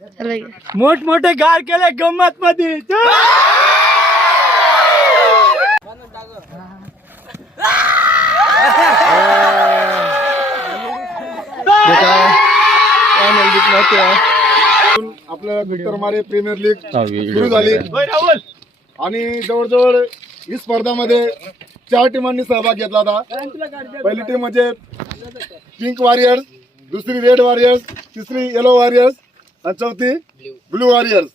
मोठमोठे गार केले गंमत मध्ये. आपल्या विक्टर मारे प्रीमियर लीग सुरू झाली आणि जवळजवळ ही स्पर्धामध्ये 4 टीमांनी सहभाग घेतला होता. पहिली टीम म्हणजे पिंक वॉरियर्स, दुसरी रेड वॉरियर्स, तिसरी येलो वॉरियर्स आणि चौथी ब्लू वॉरियर्स.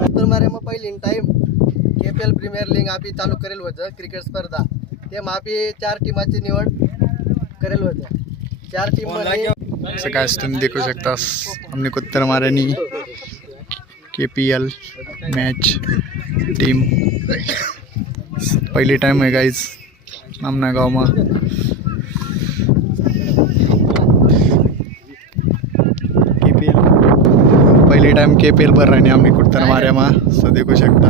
विक्टर मारे में पहिली टाइम KPL प्रीमियर लीग आपी चालू करेल होतं क्रिकेट स्पर्धा. ते आपी 4 टीमांची निवड करेल होतं. 4 टीम मध्ये गाइस तुम देखो सकता हमने कुत्तर मारनी KPL मैच टीम पहली टाइम है गाइस आमना गाँव में. KPL पहली टाइम KPL भर रही हमने कुत्तर मारे में. सो देखो सकता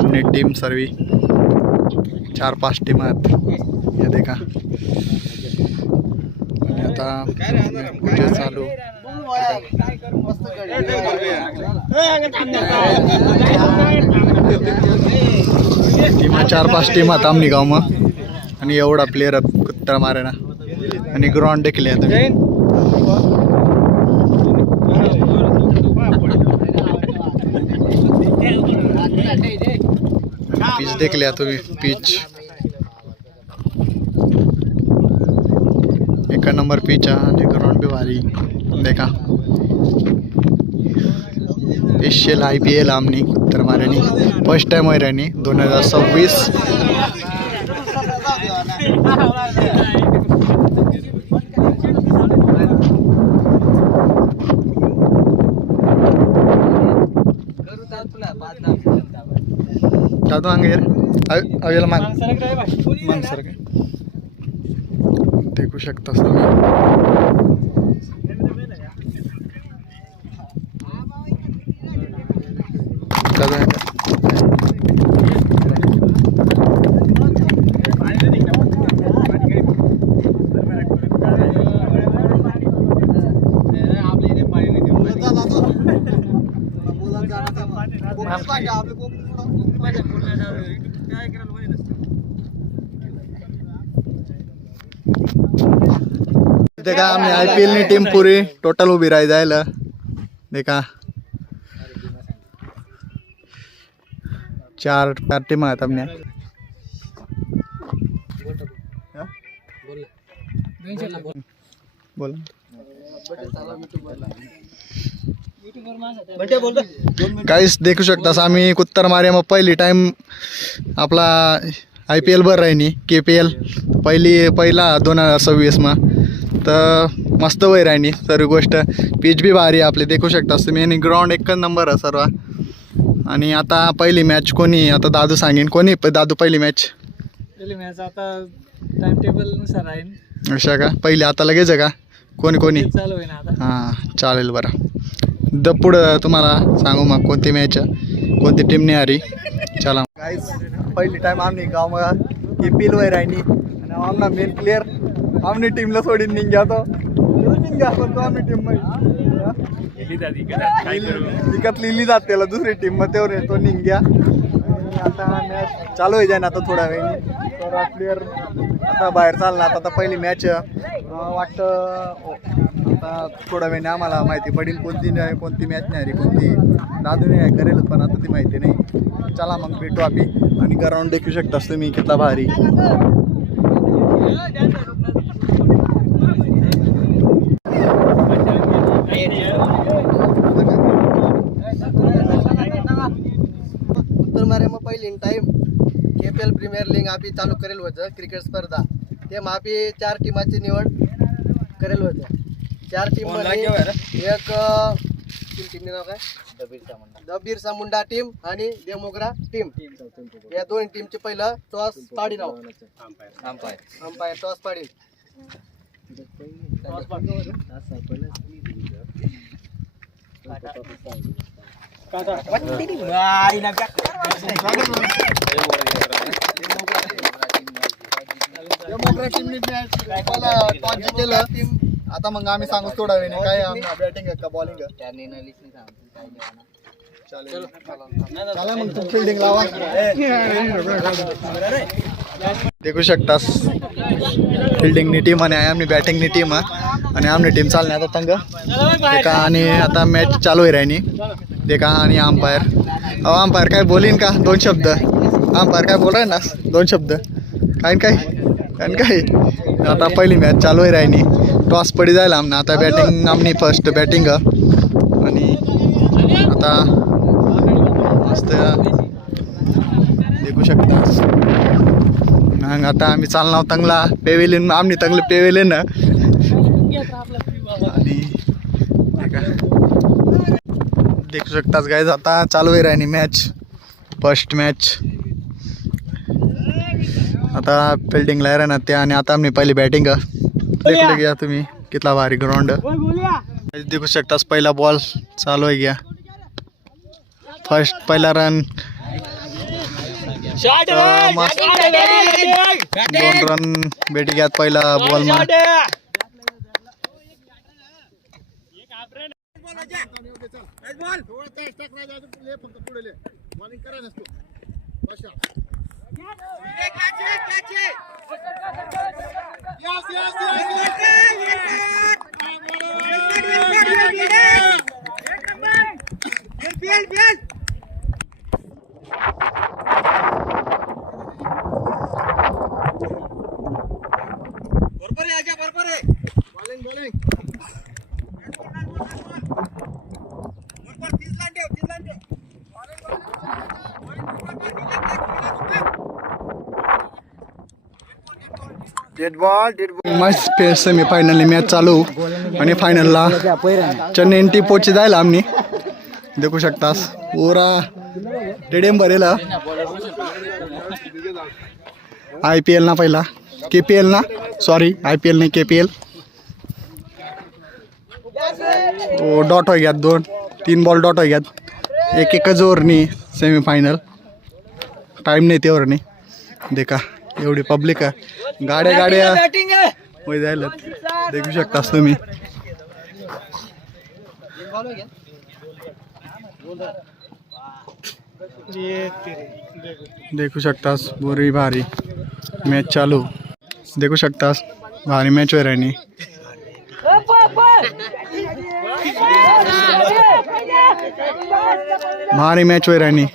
हमने टीम सर्वी 4-5 टीम ये देखा आता कुठे चालू टीमा 4-5 टीम आता आमनी गाव में आणि एवढा प्लेयर कुत्तर मारे ना आणि ग्राउंड देखले तुम्ही पिच देखले तुम्ही पिच 1 नंबर पिच आणि ग्राउंड भी भारी देखा. स्पेशल IPL आमनी कुत्तर मारेनी फर्स्ट टाइम होई रहनी 2026. दादू अंगेर अवेला मांग सर काय देखू शकता देखा आम्ही IPL नी टीम पूरी टोटल उभी राही जायला. देखा 4 टीम आहेत आमने. बोल गाइस देखू शकता आम्ही कुत्तर मारे मग पहिली टाइम आपला IPL भर राहिनी KPL पहिला 2026 में. तर मस्त वय राहिनी सर्व गोष्ट. पिच भी भारी आपले देखू शकता तुम्ही आणि ग्राउंड 1 नंबर आहे सर्व. आणि आता पहिली मॅच कोणी आता दादू सांगेन कोणी दादू पहिली मॅच आता टाइम टेबल नुसार राहील. अशा का पहिली आता लगेच आहे का कोणी कोणी चालू आहे ना आता. हां चालेल बरं. पुढं तुम्हाला सांगू मग कोणती मॅच कोणती टीम नाही हारी. चला गाइस पहिली टाइम आम्ही गावमध्ये KPL वय राहिनी आणि आमना मेन प्लेयर आमनी टीमला सोडून निघ्या तो आम्ही टीम विकत लिहिली जात त्याला दुसरी टीम मध्ये तेवढे तो निघ्या. आता मॅच चालू आहे जाईन आता थोड्या वेळी. तर प्लेयर आता बाहेर चालला. आता पहिली मॅच वाटतं आता थोड्या वेळाने आम्हाला माहिती पडेल कोणती मॅच नाही रे कोणती दादू नाही करेल पण आता ती माहिती नाही. चला मग भेटू आम्ही. आणि ग्राउंड देखू शकतास तुम्ही कितना भारी. उत्तर मारे में पहिली टाइम KPL प्रीमियर लीग आपी चालू करेल होतं क्रिकेट स्पर्धा. ते आपी 4 टीमांची निवड करेल होतं. 4 टीम मध्ये एक टीम नाव काय द बिरसा मुंडा टीम आणि देवमोगरा टीम. या 2 टीमचे पहिलं टॉस पाडी नाव अंपायर टॉस पाडी. पंढरा टीमने मॅच पहिला टॉस जिंकलेलं. आता मग आम्ही सांगू थोडा वेळ काय बॅटिंग का बॉलिंग चला मग तू फिल्डिंग लावा. देखू शकतास फिल्डिंगनी टीम आणि आमनी बॅटिंगनी टीम आणि आमनी टीम चालणे आता तंग देखा. आणि आता मॅच चालू आहे राहिनी देखा. आणि अंपायर काय बोलीन का 2 शब्द. अंपायर काय बोल ना 2 शब्द काय काय. आता पहिली मॅच चालू आहे राहिनी. टॉस पडी जायला आमना. आता बॅटिंग आमनी फर्स्ट बॅटिंग आणि आता मस्त देखू शकता. मग आता आम्ही चालणार तंगला पेवेलियन आम्ही तंगलं पेवेलियन आणि देखू शकताच गाईज. आता चालू आहे राहिनी मॅच फर्स्ट मॅच. आता फिल्डिंगला आहे ना ते आणि आता आम्ही पहिली बॅटिंग देखू घ्या तुम्ही कितला भारी ग्राउंड देखू शकतास. पहिला बॉल चालू आहे घ्या. फर्स्ट पहिला रन 2 रन भेटी घ्यात पहिला बॉल मा. मस्त सेमी फायनल मॅच चालू आणि फायनलला चेन्नई टी पोची जायला आम्ही देखू शकतास. पुरा स्टेडियम भरेला. IPL ना पहिला KPL ना सॉरी IPL नाही KPL. डॉट हो गयात 2-3 बॉल डॉट हो गयात एक ओव्हरनी सेमी फायनल. टाइम नाही तेवढं नाही देखा. एवढी पब्लिक आहे. गाड्या वय जायला देखू शकतास तुम्ही. देखू शकतास बुरी भारी मॅच चालू. देखू शकतास भारी मॅच होय राहिनी. भारी मॅच होय राहिनी.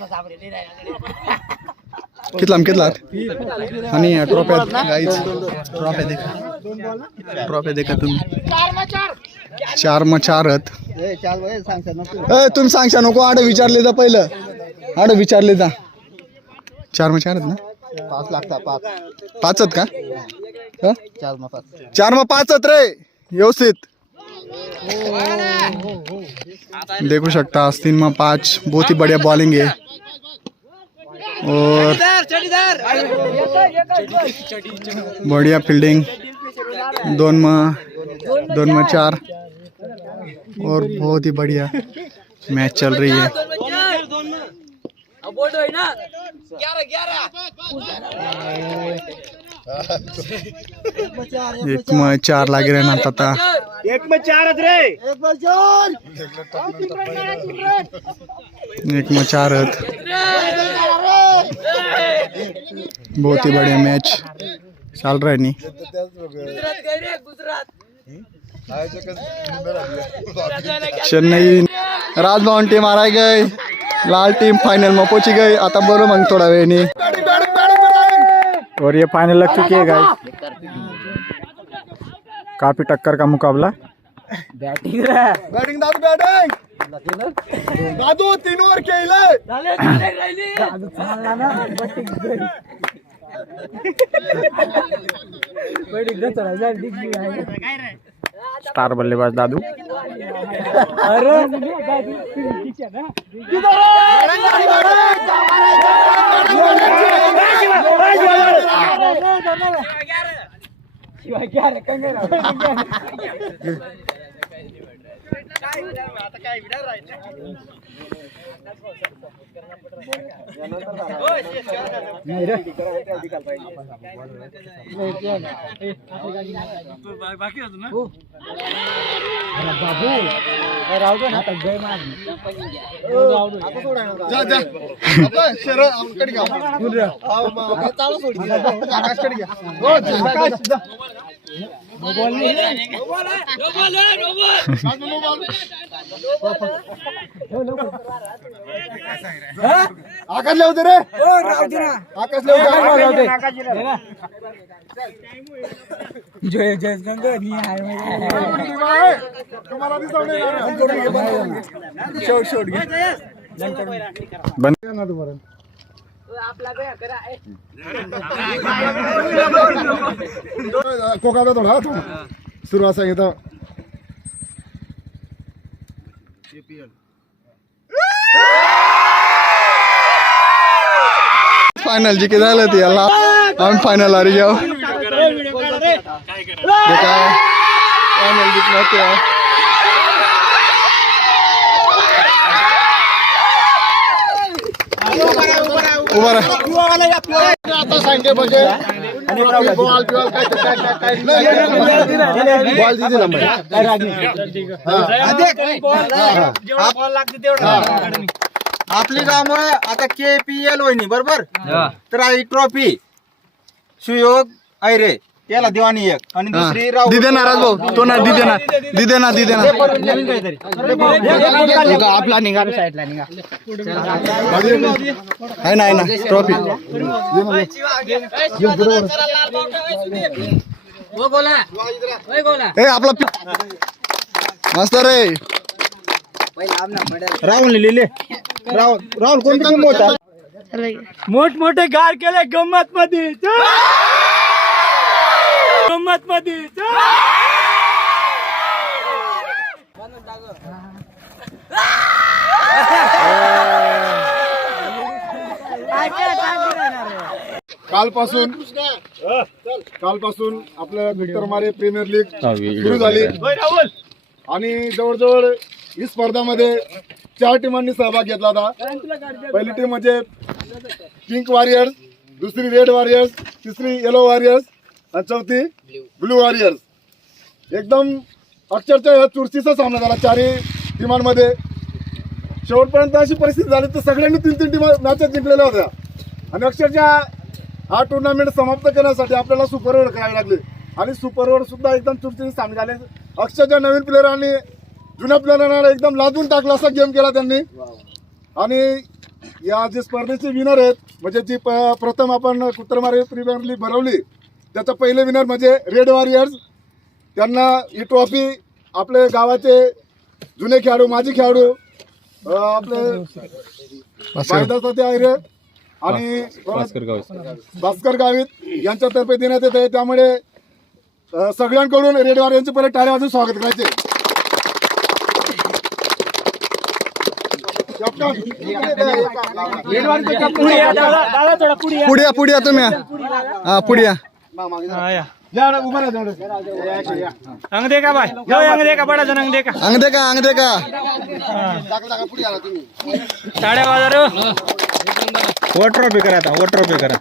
कितला आणि ट्रॉफ्या गाईच ट्रॉफ्या देखा तुम्ही 4-4 तुम्ही सांगशा नको. आड विचारले जा पहिलं. आड विचारले जा 4-4 ना 5 लागतात 5 का 4-5 रे व्यवस्थित देखू शकता. 3-5 बहुत ही बढ़िया बॉलिंग है. और बढ़िया फील्डिंग 2-4 और बहुत ही बढ़िया मैच चल रही है. 1-4 लागे रहना तथा 1-4 बहुत ही बढ़िया मैच चल रहा है. नहीं चेन्नई राजभवन टीम आ गई. लाल टीम फाइनल में पहुंची गई. आता बोलो मंग थोड़ा वे नहीं. और ये फाइनल लग चुकी है गाइस. काफी टक्कर का मुकाबला. बैटिंग दादू 3 ओव्हर खेळले. स्टार बल्लेबाज दादू. बाकी होतो ना जा जा आता शरद आमकडे घ्या चालू सोड आकाशकडे घ्या हो आकाश जा आकाश लावते रे आकाश लावते जय जय गंगा तुम्हाला दिसवणे शोट घे कोकाचा थोडा सुरू असा येतं फायनल जिके झालं ते याला आम्ही फायनल हारी जाऊ फायनल जिंकला ते उभा राहा आता सांगे बघे बॉल बिॉल बॉल दिली आपली गावामुळे आता KPL वहिनी बरोबर तर आई ट्रॉफी सुयोग ऐरे त्याला दिवाणी एक आणि दुसरी राव दिदे नाराज भाऊ तो ना दिदे ना आपला निघा साईडला निघा आहे ना ट्रॉफी ए आपला मस्त रे राहुल लिहिले राहुल कोणती टीम होता मोठमोठे गार केले गंमत मध्ये कालपासून आपल्या विक्टर मारे प्रीमियर लीग सुरू झाली आणि जवळजवळ ही स्पर्धामध्ये 4 टीमांनी सहभाग घेतला होता. पहिली टीम म्हणजे पिंक वॉरियर्स, दुसरी रेड वॉरियर्स, तिसरी येलो वॉरियर्स आणि चौथी ब्लू वॉरियर्स. एकदम अक्षरशः या चुरशीचा सामना झाला 4ही टीमांमध्ये. शेवटपर्यंत अशी परिस्थिती झाली तर सगळ्यांनी 3-3 टीम मॅचेस जिंकलेल्या होत्या आणि अक्षरशः हा टुर्नामेंट समाप्त करण्यासाठी आपल्याला सुपर ओव्हर करावे लागले आणि सुपर ओव्हर सुद्धा एकदम चुरशीचे सामने झाले. अक्षरशः नवीन प्लेअर आणि जुन्या प्लेअरांना एकदम लादून टाकला असा गेम केला त्यांनी. आणि या जे स्पर्धेचे विनर आहेत म्हणजे जी प्रथम आपण कुत्रमारे प्रीमियर लीग भरवली त्याचा पहिले विनर म्हणजे रेड वॉरियर्स. त्यांना ही ट्रॉफी आपले गावाचे जुने खेळाडू माजी खेळाडू आपले बायदासाठी आहे आणि भास्कर गावित यांच्यातर्फे देण्यात येत आहे. त्यामुळे सगळ्यांकडून रेड वॉरियर्सचे पहिले टाळ्या वाजून स्वागत करायचे. पुढे तुम्ही हा पुढे अंग दे का भाई अंग दे का बड़ा जन अंग दे का अंग दे का साड्या बाजार वॉटर पे करा था वॉटर पे करा